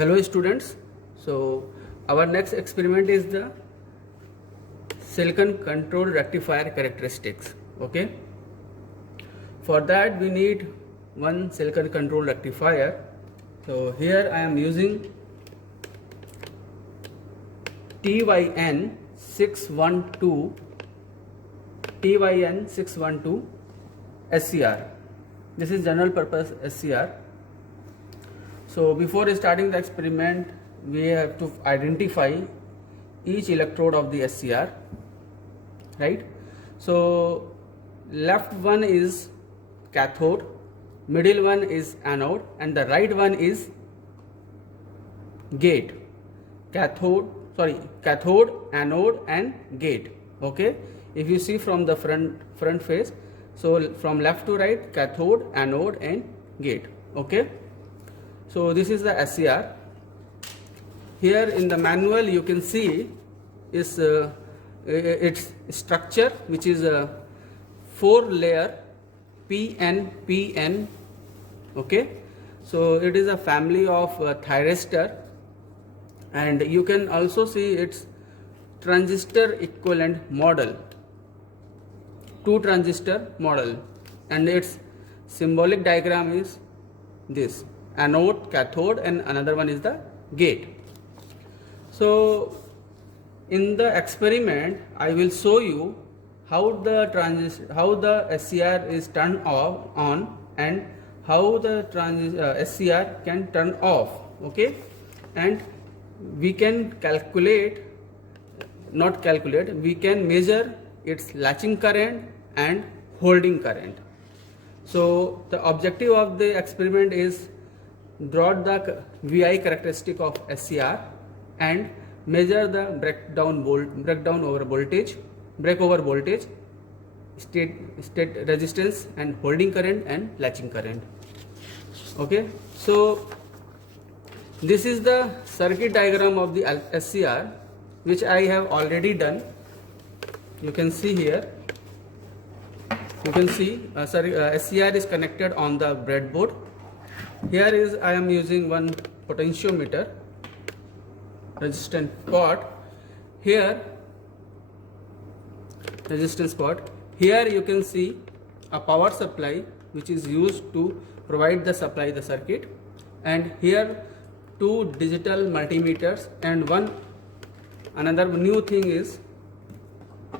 Hello students. So our next experiment is the silicon control rectifier characteristics. Okay. For that we need one silicon control rectifier. So here I am using TYN 612 SCR. This is general purpose SCR. So before starting the experiment, we have to identify each electrode of the SCR, right? So left one is cathode, middle one is anode, and the right one is gate. Cathode, anode and gate. Okay, if you see from the front face, so from left to right, cathode, anode and gate. Okay, so this is the SCR. Here in the manual you can see is its structure, which is a 4-layer PN. Okay, so it is a family of thyristor, and you can also see its transistor equivalent model, 2 transistor model, and its symbolic diagram is this: anode, cathode, and another one is the gate. So in the experiment I will show you how the SCR is turned on and how the SCR can turn off. Okay, and we can we can measure its latching current and holding current. So the objective of the experiment is draw the VI characteristic of SCR and measure the breakover voltage, state resistance, and holding current and latching current. Okay, so this is the circuit diagram of the SCR, which I have already done. You can see here. You can see SCR is connected on the breadboard. Here is I am using one potentiometer, resistance pot. Here resistance pot. Here you can see a power supply which is used to provide the supply the circuit, and here 2 digital multimeters, and another new thing is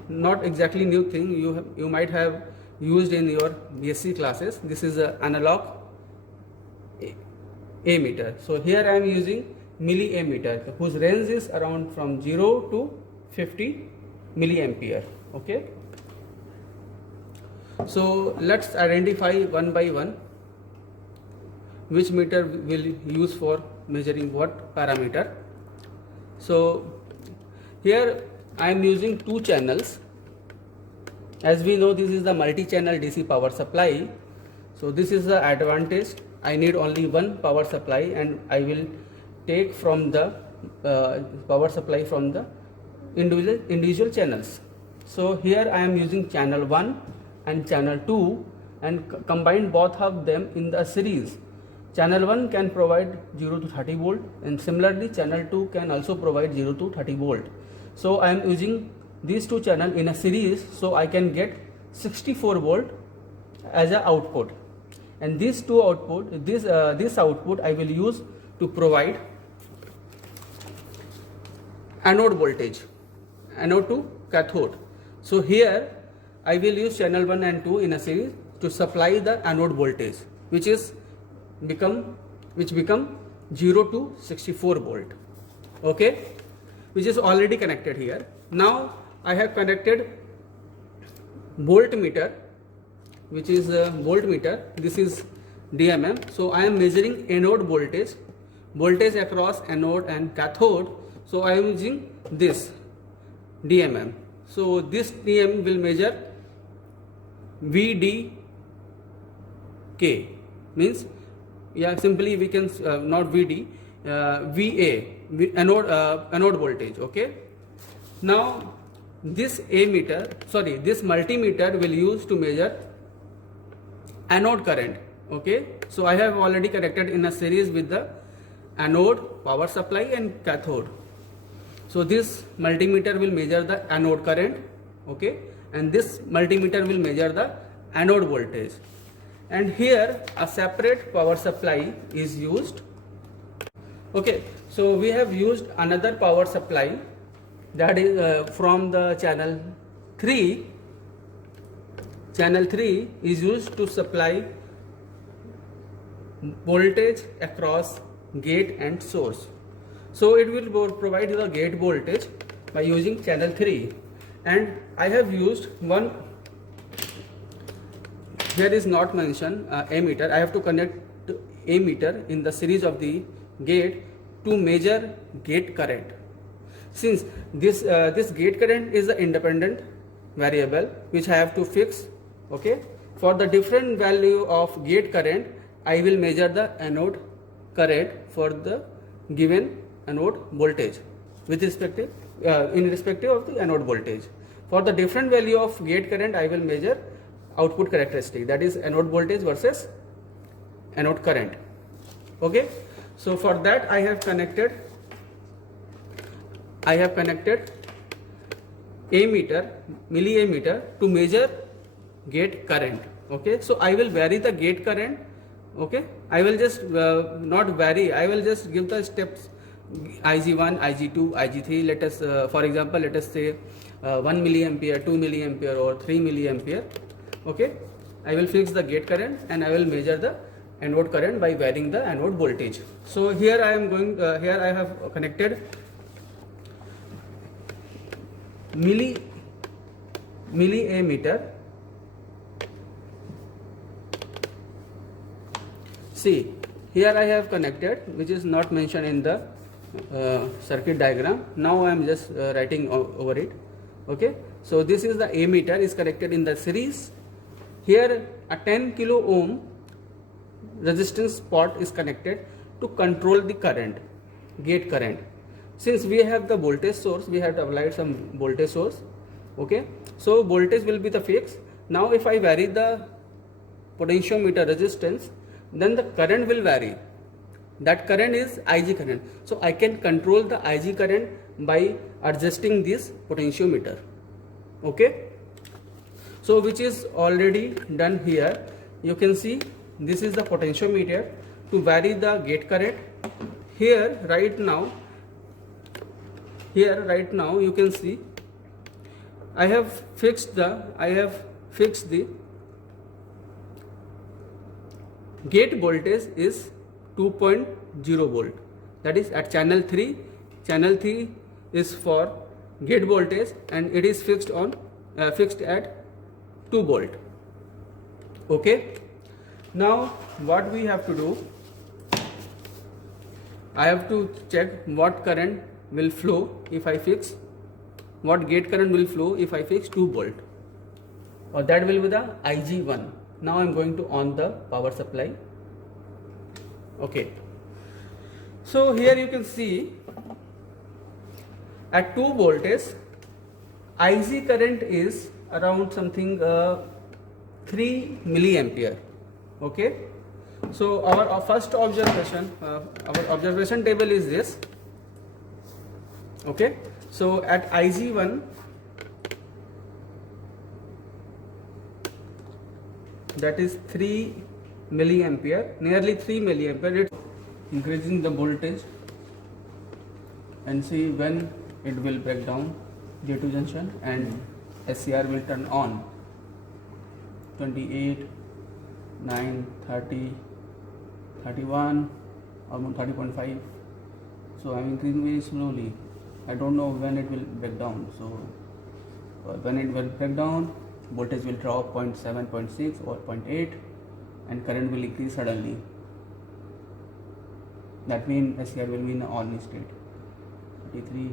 not exactly new thing, you might have used in your BSc classes. This is an analog ammeter. So here I am using milliammeter, whose range is around from 0 to 50 milliampere. Okay, so let's identify one by one which meter will use for measuring what parameter. So here I am using 2 channels. As we know, this is the multi-channel DC power supply. So this is the advantage. I need only one power supply, and I will take from the power supply from the individual channels. So here I am using channel 1 and channel 2 and combine both of them in the series. Channel 1 can provide 0 to 30 volt, and similarly channel 2 can also provide 0 to 30 volt. So I am using these 2 channels in a series, so I can get 64 volt as an output, and these 2 output, this output I will use to provide anode voltage, anode to cathode. So here I will use channel 1 and 2 in a series to supply the anode voltage, which become 0 to 64 volt. Okay, which is already connected here. Now I have connected voltmeter, which is a voltmeter. This is DMM. So I am measuring anode voltage across anode and cathode. So I am using this DMM. So this DMM will measure VDK, means, yeah, simply we can not VD, VA, anode voltage. Okay, now this multimeter will use to measure anode current. Okay, so I have already connected in a series with the anode, power supply and cathode. So this multimeter will measure the anode current, okay, and this multimeter will measure the anode voltage. And here a separate power supply is used. Okay, so we have used another power supply, that is from the channel 3. Channel 3 is used to supply voltage across gate and source. So it will provide the gate voltage by using channel 3. And I have used one, here is not mentioned, ammeter. I have to connect ammeter in the series of the gate to measure gate current. Since this gate current is an independent variable which I have to fix, okay, for the different value of gate current I will measure the anode current for the given anode voltage with respective in respective of the anode voltage. For the different value of gate current I will measure output characteristic, that is anode voltage versus anode current. Okay, so for that I have connected ammeter, milliammeter to measure gate current. Okay, so I will vary the gate current. Okay, I will just not vary, I will just give the steps Ig1, Ig2, Ig3. Let us for example, let us say 1 milliampere, 2 milliampere or 3 milliampere. Okay, I will fix the gate current and I will measure the anode current by varying the anode voltage. So here I am going here I have connected milliammeter. See, here I have connected, which is not mentioned in the circuit diagram. Now I am just writing over it. Okay, so this is the ammeter is connected in the series. Here a 10 kilo ohm resistance pot is connected to control the current, gate current. Since we have the voltage source, we have applied some voltage source. Okay, so voltage will be the fix. Now if I vary the potentiometer resistance, then the current will vary. That current is Ig current. So I can control the Ig current by adjusting this potentiometer. Okay, so which is already done here. You can see this is the potentiometer to vary the gate current. Here right now you can see I have fixed the gate voltage is 2.0 volt, that is at channel 3. Channel 3 is for gate voltage and it is fixed at 2 volt. Okay, now what we have to do, I have to check what current will flow if I fix, what gate current will flow if I fix 2 volt, or that will be the Ig1. Now I am going to on the power supply. Okay, so here you can see at 2 voltage Ig current is around something 3 milliampere. Okay, so our first observation, our observation table is this. Okay, so at Ig1 that is 3 milliampere, nearly 3 milliampere. It's increasing the voltage and see when it will break down J2 junction and SCR will turn on. 28, 9, 30, 31, almost 30.5. So I'm increasing very slowly. I don't know when it will break down. So when it will break down, voltage will drop 0.7, 0.6 or 0.8 and current will increase suddenly. That means SCR will be in on state. 33,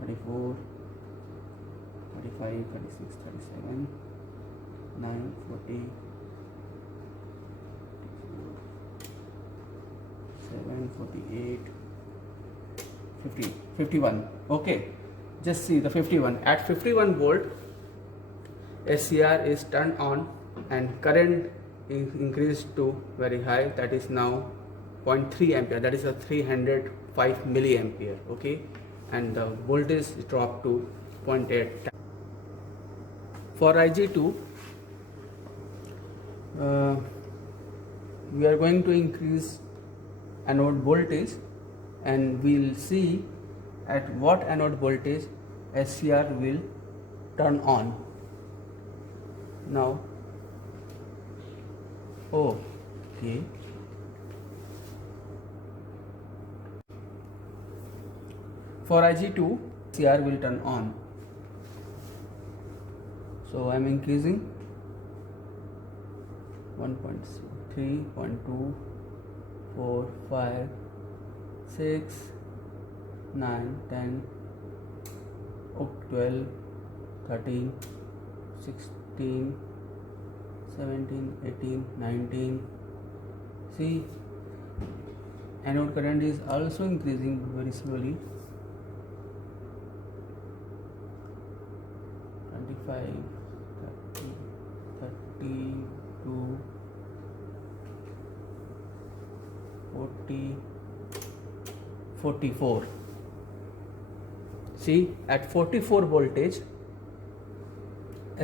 34, 35, 36, 37, 9, 40, 7, 48, 50, 51. Okay, just see the 51. At 51 volt, SCR is turned on and current is increased to very high, that is now 0.3 ampere, that is a 305 milliampere. Okay, and the voltage dropped to 0.8. For Ig2, we are going to increase anode voltage, and we'll see at what anode voltage SCR will turn on. Now, okay, for Ig2 SCR will turn on. So I am increasing 1.3, 0.2, 4, 5, 6, 9, 10, 12, 13, 16, 17, 18, 19. See, anode current is also increasing very slowly. 25, 30, 32, 40, 44. See, at 44 voltage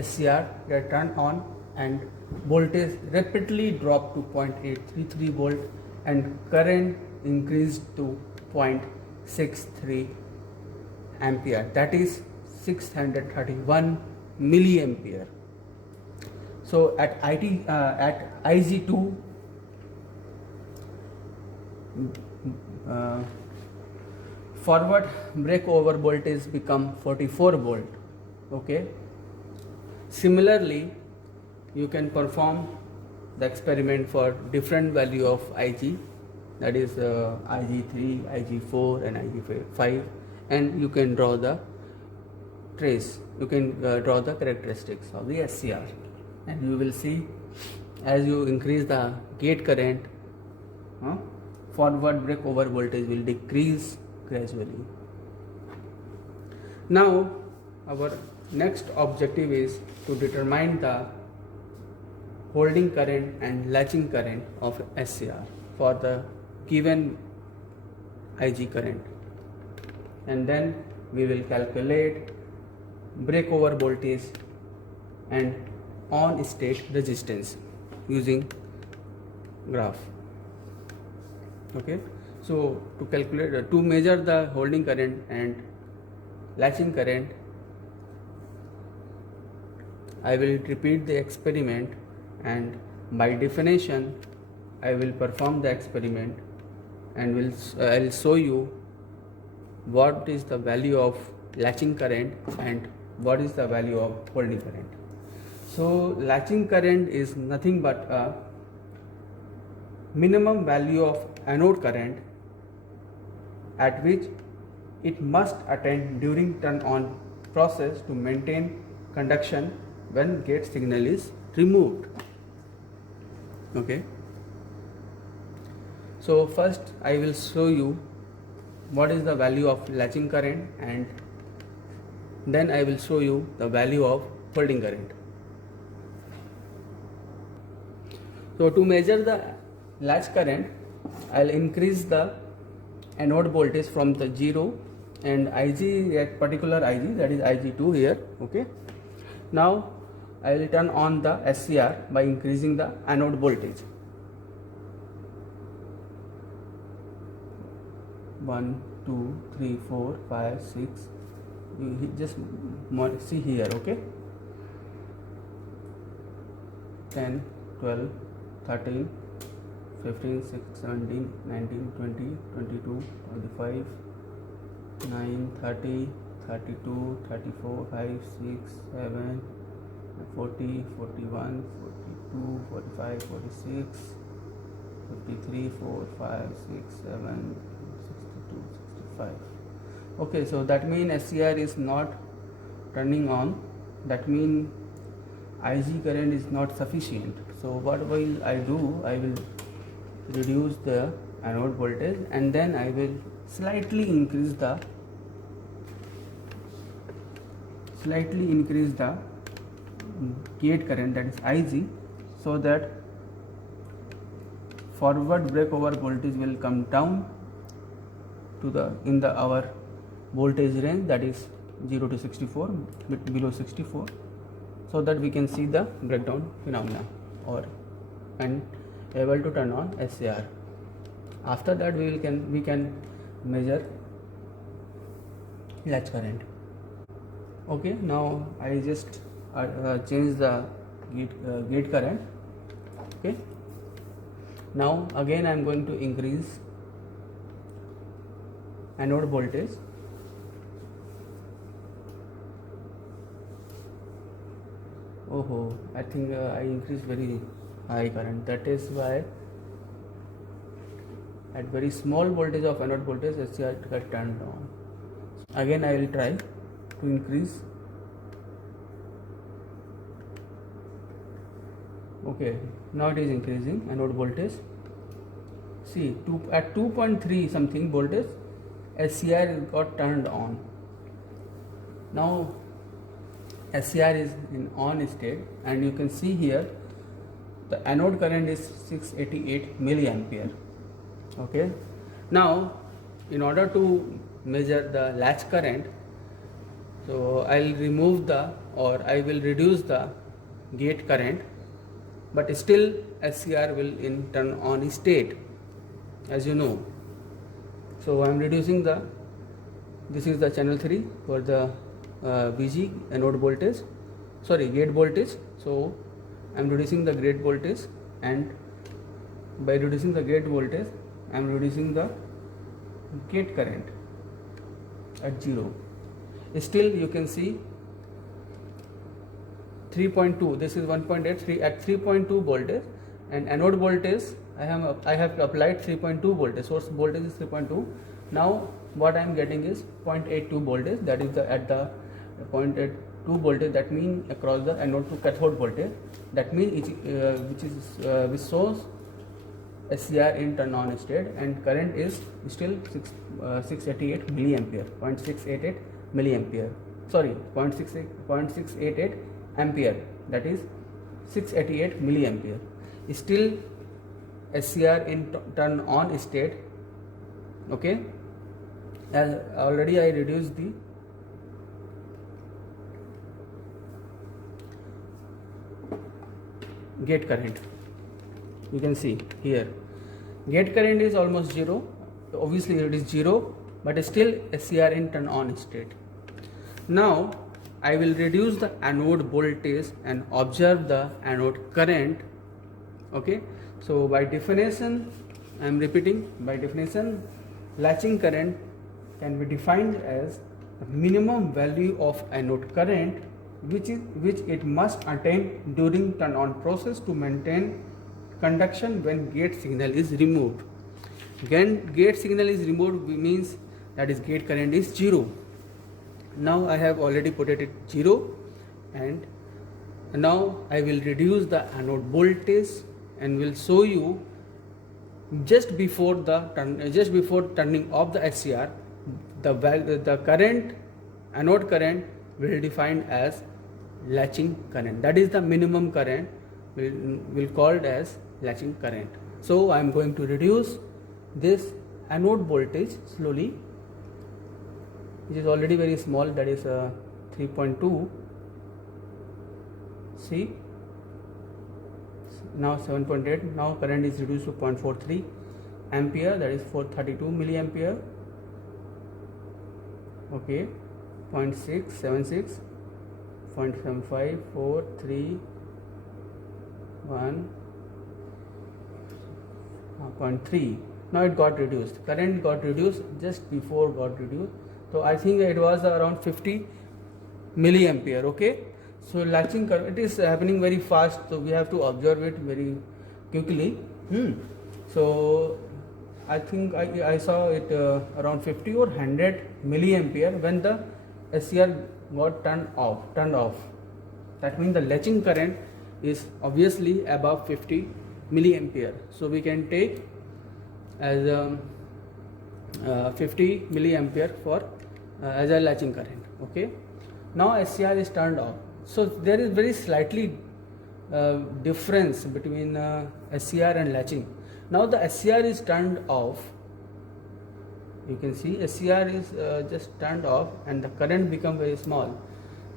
SCR get turned on and voltage rapidly dropped to 0.833 volt and current increased to 0.63 ampere, that is 631 milliampere. So at Ig2 forward breakover voltage become 44 volt. Okay, similarly you can perform the experiment for different value of Ig, that is Ig3, Ig4 and Ig5, and you can draw the trace, you can draw the characteristics of the SCR, and you will see as you increase the gate current, forward breakover voltage will decrease gradually. Now our next objective is to determine the holding current and latching current of SCR for the given Ig current, and then we will calculate breakover voltage and on state resistance using graph. Okay, so to calculate, to measure the holding current and latching current, I will repeat the experiment, and by definition I will perform the experiment and I'll show you what is the value of latching current and what is the value of holding current. So latching current is nothing but a minimum value of anode current at which it must attain during turn on process to maintain conduction when gate signal is removed. Okay, so first I will show you what is the value of latching current, and then I will show you the value of holding current. So to measure the latch current, I will increase the anode voltage from the 0 and Ig at particular Ig, that is Ig2 here. Okay, now I will turn on the SCR by increasing the anode voltage. 1, 2, 3, 4, 5, 6. You just see here. Okay, 10, 12, 13, 15, 16, 17, 19, 20, 22, 25, 9, 30, 32, 34, 5, 6, 7, 40, 41, 42, 45, 46, 53, 4, 5, 6, 7, 62, 65. Okay, so that means SCR is not turning on, that means Ig current is not sufficient. So what will I do? I will reduce the anode voltage and then I will slightly increase the gate current, that is Ig, so that forward breakover voltage will come down to our voltage range, that is 0 to 64, below 64, so that we can see the breakdown phenomena and able to turn on SCR. After that we can measure latch current. Okay, now I just change the gate current. Okay, now again I am going to increase anode voltage. I think I increased very high current, that is why at very small voltage of anode voltage SCR got turned on. Again I will try to increase. Okay, now it is increasing anode voltage. See, at 2.3 something voltage SCR got turned on. Now SCR is in on state, and you can see here the anode current is 688 milliampere. Okay, now in order to measure the latch current, so I will reduce the gate current, but still SCR will in turn on state, as you know. So I am reducing this is the channel 3 for the VG anode voltage, gate voltage. So I am reducing the gate voltage, and by reducing the gate voltage I am reducing the gate current at 0. Still you can see 3.2, this is 1.83 at 3.2 voltage, and anode voltage I have applied 3.2 voltage, source voltage is 3.2. Now what I am getting is 0.82 voltage, that is at the 0.82 voltage, that means across the anode to cathode voltage, that means which shows SCR in turn on state, and current is still 688 milliampere, 0.688 milliampere, 0.688 ampere, that is 688 milliampere. Still SCR in turn on state. Okay, as already I reduced the gate current. You can see here gate current is almost 0, obviously it is 0, but still SCR in turn on state. Now I will reduce the anode voltage and observe the anode current. Okay, so by definition, I am repeating, by definition, latching current can be defined as the minimum value of anode current which it must attain during turn on process to maintain conduction when gate signal is removed. When gate signal is removed means that is gate current is 0. Now I have already put it at 0, and now I will reduce the anode voltage and will show you just before turning off the SCR, the current, anode current will define as latching current, that is the minimum current will called as latching current. So I am going to reduce this anode voltage slowly, which is already very small, that is 3.2. See, now 7.8. now current is reduced to 0.43 ampere, that is 432 milliampere. Okay, 0.676, 0.75, 4, 3, 1, 0.3. Now it got reduced, current got reduced just before got reduced. So I think it was around 50 milliampere. Okay, so latching current, it is happening very fast, so we have to observe it very quickly. So I think I saw it around 50 or 100 milliampere when the SCR got turned off. That means the latching current is obviously above 50 milliampere. So we can take as 50 milliampere for as a latching current. Okay, now SCR is turned off. So there is very slightly difference between SCR and latching. Now the SCR is turned off. You can see SCR is just turned off and the current become very small.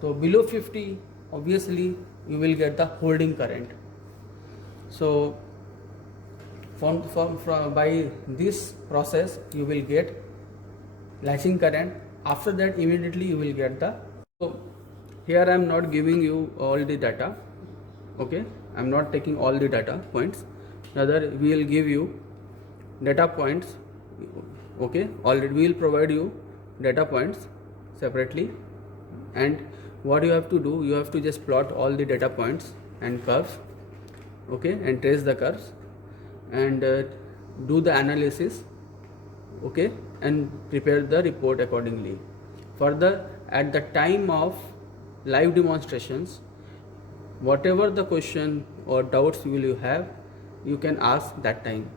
So below 50, obviously you will get the holding current. So from by this process you will get latching current. After that immediately you will get the. So here I am not giving you all the data. Okay, I am not taking all the data points. Rather we will give you data points. Okay, already we will provide you data points separately, and what you have to do, you have to just plot all the data points and curves. Okay, and trace the curves and do the analysis. Okay, and prepare the report accordingly. Further, at the time of live demonstrations, whatever the question or doubts you will have, you can ask that time.